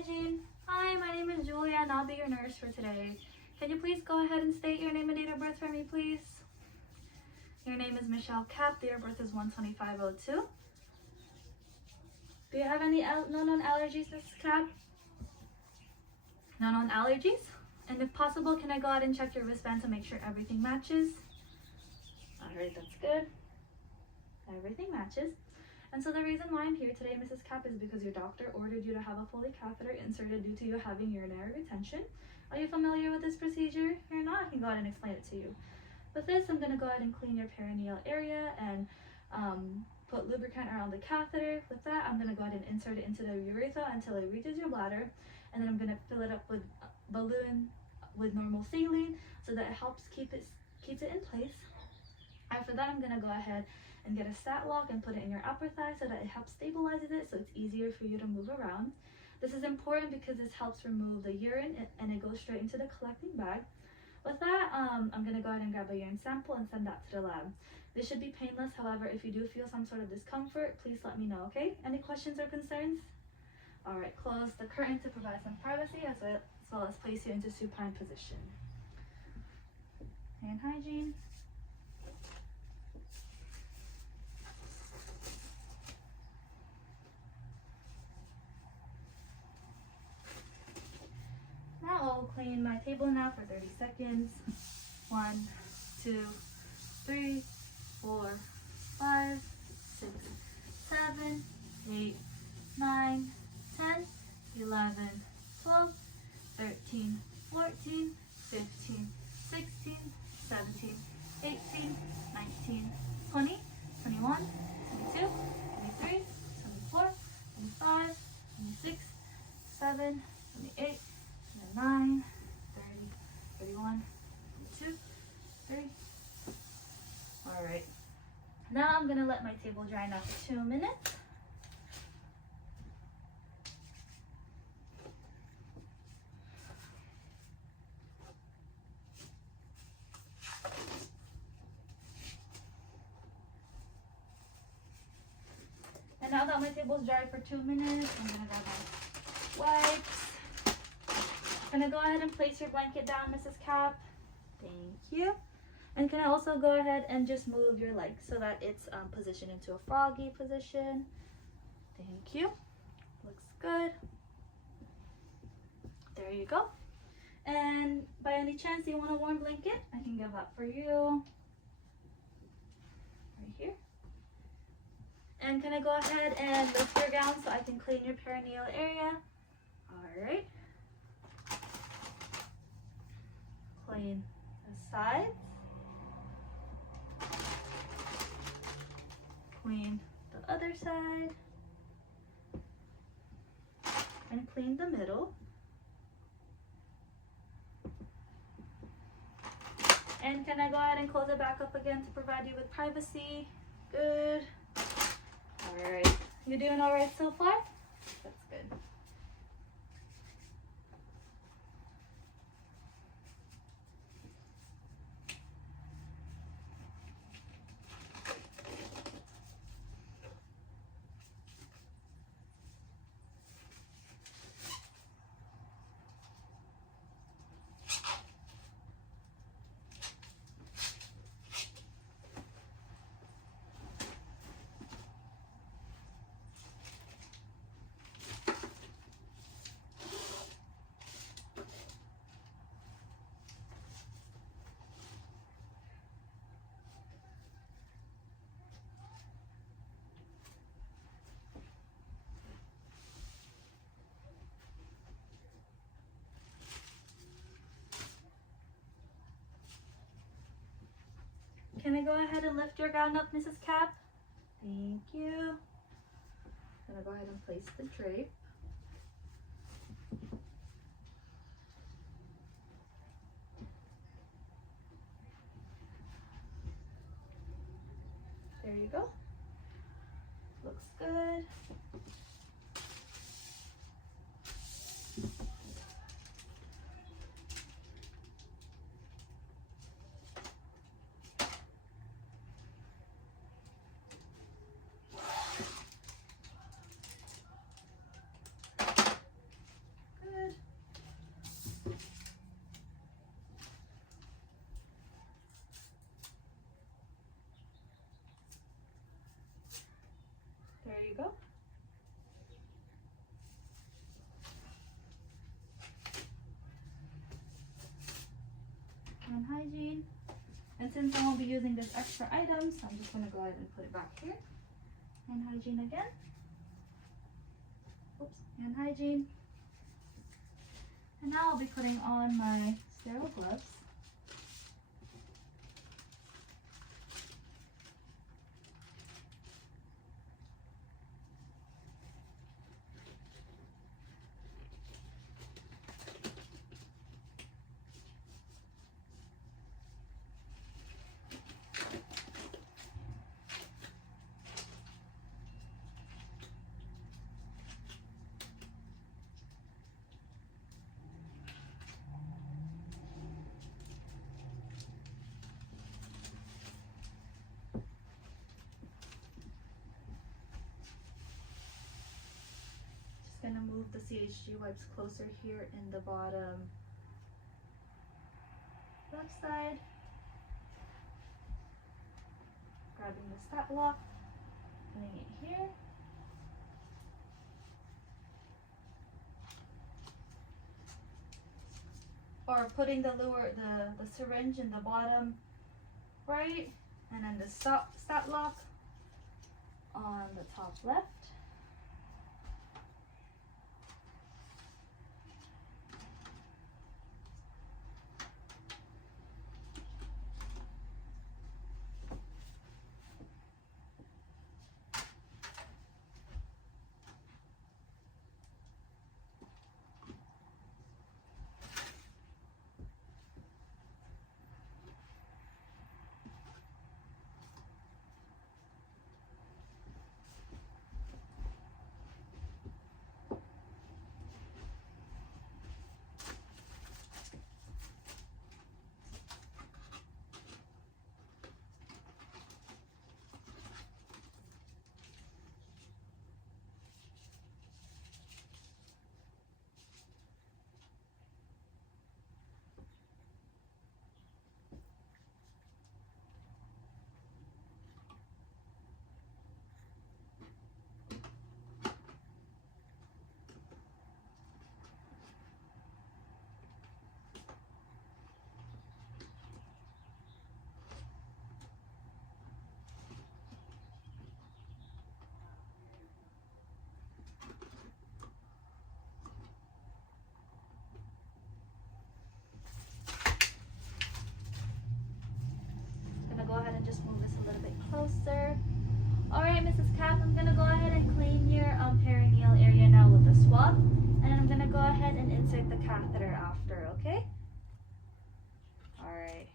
Hi, Jean. Hi, my name is Julia and I'll be your nurse for today. Can you please go ahead and state your name and date of birth for me, please? Your name is Michelle Cap. Date of birth is 1/25/02. Do you have any no known allergies, Mrs. Cap? No known allergies? And if possible, can I go ahead and check your wristband to make sure everything matches? Alright, that's good. Everything matches. And so the reason why I'm here today, Mrs. Cap, is because your doctor ordered you to have a foley catheter inserted due to you having urinary retention. Are you familiar with this procedure? If you're not, I can go ahead and explain it to you. With this, I'm going to go ahead and clean your perineal area and put lubricant around the catheter. With that, I'm going to go ahead and insert it into the urethra until it reaches your bladder. And then I'm going to fill it up with balloon with normal saline so that it helps keeps it in place. After that, I'm going to go ahead and get a stat lock and put it in your upper thigh so that it helps stabilizes it so it's easier for you to move around. This is important because this helps remove the urine and it goes straight into the collecting bag. With that, I'm going to go ahead and grab a urine sample and send that to the lab. This should be painless. However, if you do feel some sort of discomfort, please let me know, okay? Any questions or concerns? Alright, close the curtain to provide some privacy as well as place you into supine position. Hand hygiene. Now I'll clean my table now for 30 seconds. 1, 2, 3, 4, 5, 6, 7, 8, 9, 10, 11, 12, 13, 14, 15, 16, 17, 18, 19, 20, 21, 22, 23, 24, 25, 26, 27, 28, 29, 30, 31, 32, 33. Alright. Now I'm going to let my table dry now for 2 minutes. And now that my table's dry for 2 minutes, I'm going to grab my wipes. Can I go ahead and place your blanket down, Mrs. Cap? Thank you. And can I also go ahead and just move your leg so that it's positioned into a froggy position? Thank you. Looks good. There you go. And by any chance, do you want a warm blanket? I can give that for you. Right here. And can I go ahead and lift your gown so I can clean your perineal area? All right. Clean the sides. Clean the other side. And clean the middle. And can I go ahead and close it back up again to provide you with privacy? Good. Alright. You doing alright so far? That's good. Can I go ahead and lift your gown up, Mrs. Cap? Thank you. I'm gonna go ahead and place the drape. There you go. Looks good. be using this extra item, so I'm just going to go ahead and put it back here. Hand hygiene again. Oops, hand hygiene. And now I'll be putting on my sterile gloves. Going to move the CHG wipes closer here in the bottom left side. Grabbing the stat lock, putting it here. Or putting the syringe in the bottom right, and then the stat lock on the top left. Go ahead and just move this a little bit closer. All right, Mrs. Cap, I'm gonna go ahead and clean your perineal area now with the swab, and I'm gonna go ahead and insert the catheter after, okay? All right.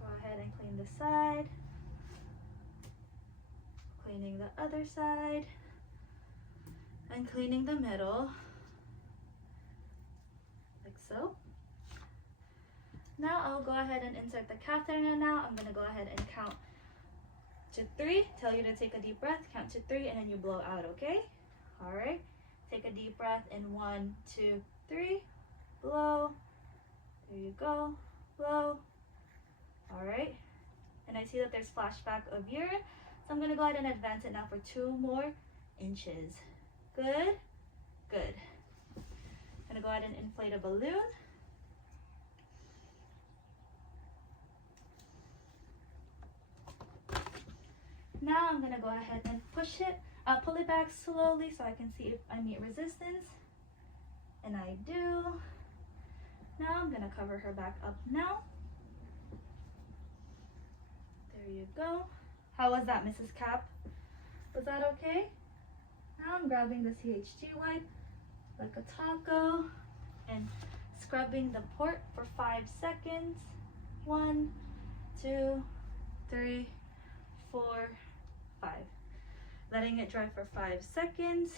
Go ahead and clean the side, cleaning the other side, and cleaning the middle. So now I'll go ahead and insert the catheter, and now I'm going to go ahead and count to 3. Tell you to take a deep breath, count to 3, and then you blow out, okay? All right, take a deep breath in 1, 2, 3, blow. There you go, blow. All right, and I see that there's flashback of urine, so I'm going to go ahead and advance it now for 2 more inches. Good, good. I'm gonna go ahead and inflate a balloon. Now I'm gonna go ahead and push it, pull it back slowly so I can see if I meet resistance. And I do. Now I'm gonna cover her back up now. There you go. How was that, Mrs. Cap? Was that okay? Now I'm grabbing the CHG wipe like a taco and scrubbing the port for 5 seconds. 1, 2, 3, 4, 5. Letting it dry for 5 seconds.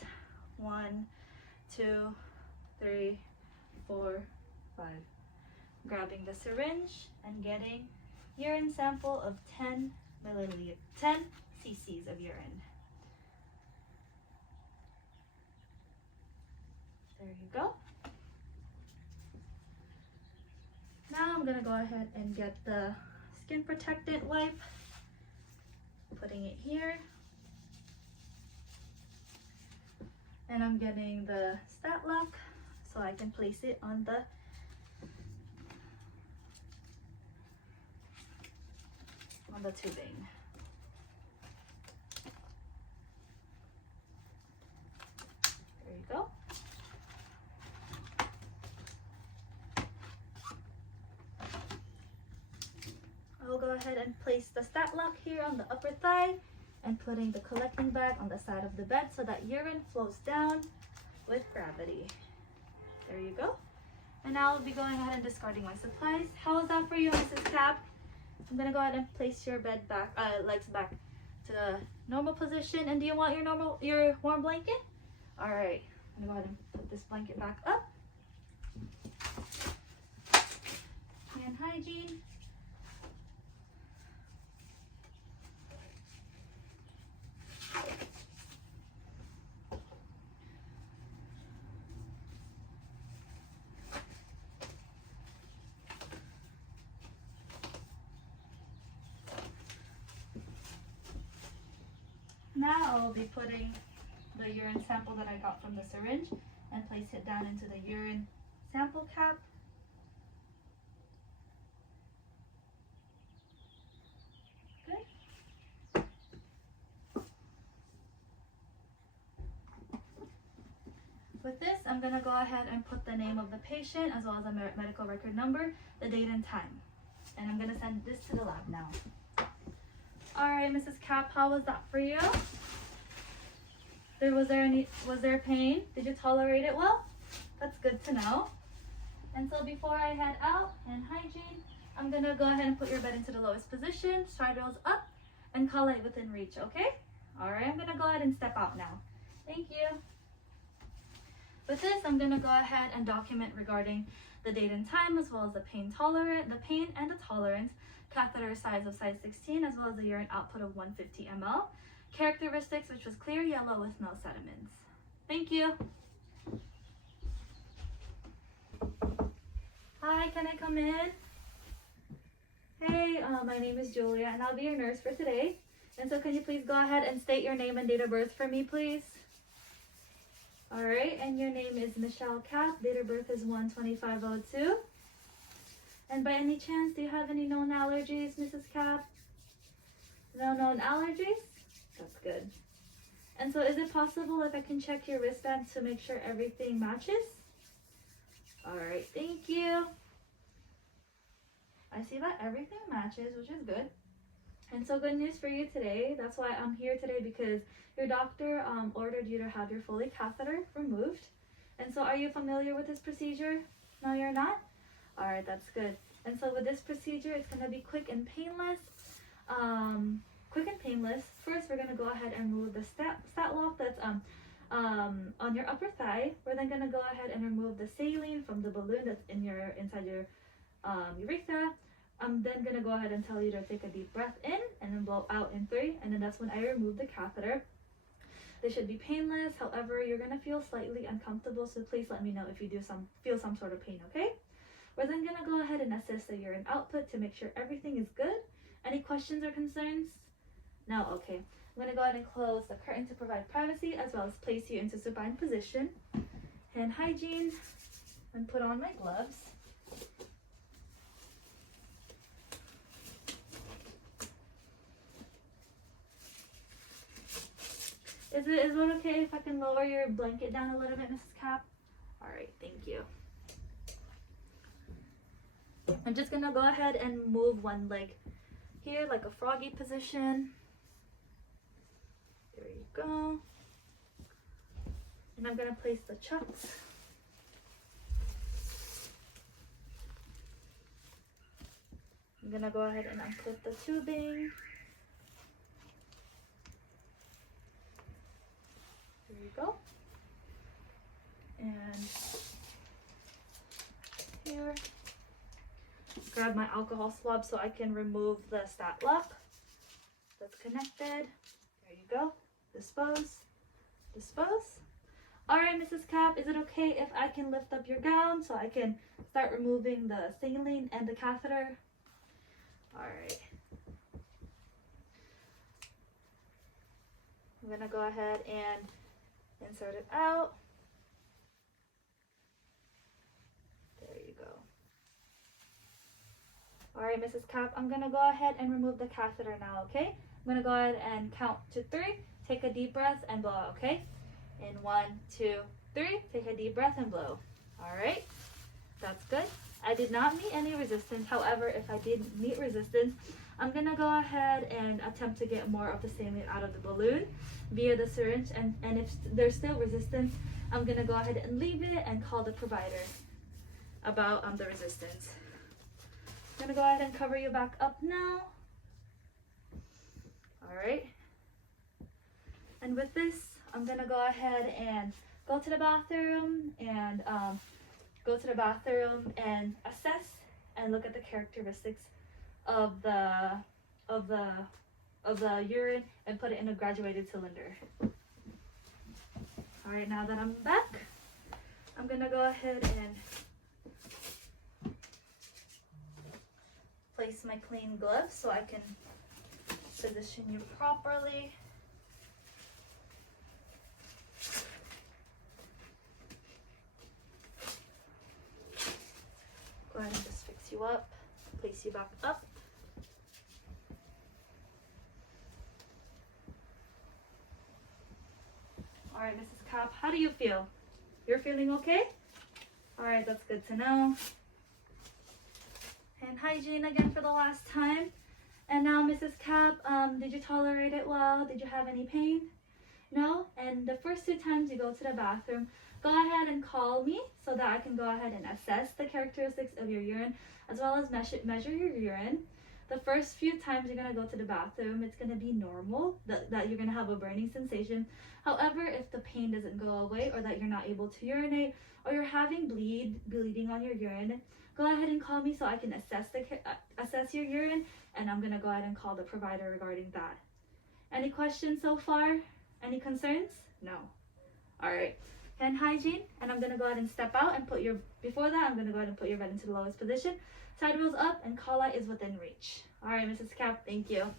1, 2, 3, 4, 5. Grabbing the syringe and getting urine sample of 10 cc's of urine. There you go. Now I'm gonna go ahead and get the skin protectant wipe, putting it here. And I'm getting the stat lock. so I can place it on the tubing. There you go. I will go ahead and place the stat lock here on the upper thigh and putting the collecting bag on the side of the bed so that urine flows down with gravity. There you go. And now I'll be going ahead and discarding my supplies. How is that for you, Mrs. Cap? I'm gonna go ahead and place your bed back, legs back to the normal position. And do you want your warm blanket? All right, I'm gonna go ahead and put this blanket back up. Hand hygiene. Now I'll be putting the urine sample that I got from the syringe and place it down into the urine sample cap. Good. With this, I'm going to go ahead and put the name of the patient as well as the medical record number, the date and time. And I'm going to send this to the lab now. All right, Mrs. Cap, how was that for you? Was there pain? Did you tolerate it well? That's good to know. And so before I head out, hand hygiene, I'm gonna go ahead and put your bed into the lowest position, straddles up, and call it within reach, okay? All right, I'm gonna go ahead and step out now. Thank you. With this, I'm gonna go ahead and document regarding the date and time as well as the pain and the tolerance, catheter size of size 16, as well as the urine output of 150 ml. Characteristics, which was clear yellow with no sediments. Thank you. Hi, can I come in? Hey, my name is Julia, and I'll be your nurse for today. And so can you please go ahead and state your name and date of birth for me, please? All right, and your name is Michelle Cap. Date of birth is 1/25/02. And by any chance, do you have any known allergies, Mrs. Cap? No known allergies? That's good. And so is it possible if I can check your wristband to make sure everything matches? All right, thank you. I see that everything matches, which is good. And so good news for you today. That's why I'm here today, because your doctor ordered you to have your foley catheter removed. And so are you familiar with this procedure? No, you're not? All right, that's good. And so with this procedure, it's going to be quick and painless. First, we're going to go ahead and remove the stat lock that's on your upper thigh. We're then going to go ahead and remove the saline from the balloon that's inside your urethra. I'm then going to go ahead and tell you to take a deep breath in and then blow out in 3. And then that's when I remove the catheter. They should be painless. However, you're going to feel slightly uncomfortable, so please let me know if you feel some sort of pain, okay? We're then going to go ahead and assess the urine output to make sure everything is good. Any questions or concerns? No? Okay. I'm going to go ahead and close the curtain to provide privacy, as well as place you into supine position. Hand hygiene, and put on my gloves. Is it okay if I can lower your blanket down a little bit, Mrs. Cap? All right, thank you. I'm just gonna go ahead and move one leg here, like a froggy position. There you go. And I'm gonna place the chucks. I'm gonna go ahead and unclip the tubing. There you go. And here, grab my alcohol swab so I can remove the stat lock that's connected. There you go. Dispose. Dispose. All right, Mrs. Cap, is it okay if I can lift up your gown so I can start removing the saline and the catheter? All right. I'm gonna go ahead and insert it out. All right, Mrs. Cap, I'm gonna go ahead and remove the catheter now, okay? I'm gonna go ahead and count to 3, take a deep breath and blow out, okay? In 1, 2, 3, take a deep breath and blow. All right, that's good. I did not meet any resistance. However, if I did meet resistance, I'm gonna go ahead and attempt to get more of the saline out of the balloon via the syringe, and if there's still resistance, I'm gonna go ahead and leave it and call the provider about the resistance. I'm gonna go ahead and cover you back up now. All right. And with this, I'm gonna go ahead and go to the bathroom and assess and look at the characteristics of the urine and put it in a graduated cylinder. All right, now that I'm back, I'm gonna go ahead and place my clean gloves so I can position you properly. Go ahead and just fix you up, place you back up. All right, Mrs. Cap, how do you feel? You're feeling okay? All right, that's good to know. Hand hygiene again for the last time. And now, Mrs. Cap, did you tolerate it well? Did you have any pain? No? And the first 2 times you go to the bathroom, go ahead and call me so that I can go ahead and assess the characteristics of your urine as well as measure your urine. The first few times you're going to go to the bathroom, it's going to be normal that you're going to have a burning sensation. However, if the pain doesn't go away or that you're not able to urinate or you're having bleeding on your urine, go ahead and call me so I can assess your urine, and I'm going to go ahead and call the provider regarding that. Any questions so far? Any concerns? No. All right. Hand hygiene, and I'm going to go ahead and step out and before that, I'm going to go ahead and put your bed into the lowest position. Side rolls up and call out is within reach. All right, Mrs. Cap, thank you.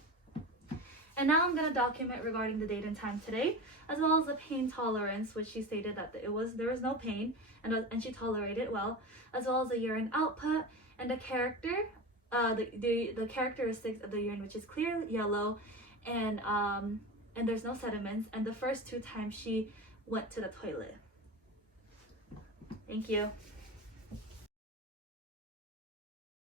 And now I'm going to document regarding the date and time today, as well as the pain tolerance, which she stated that there was no pain and she tolerated well, as well as the urine output and the characteristics of the urine, which is clear yellow, and there's no sediments, and the first 2 times she went to the toilet. Thank you.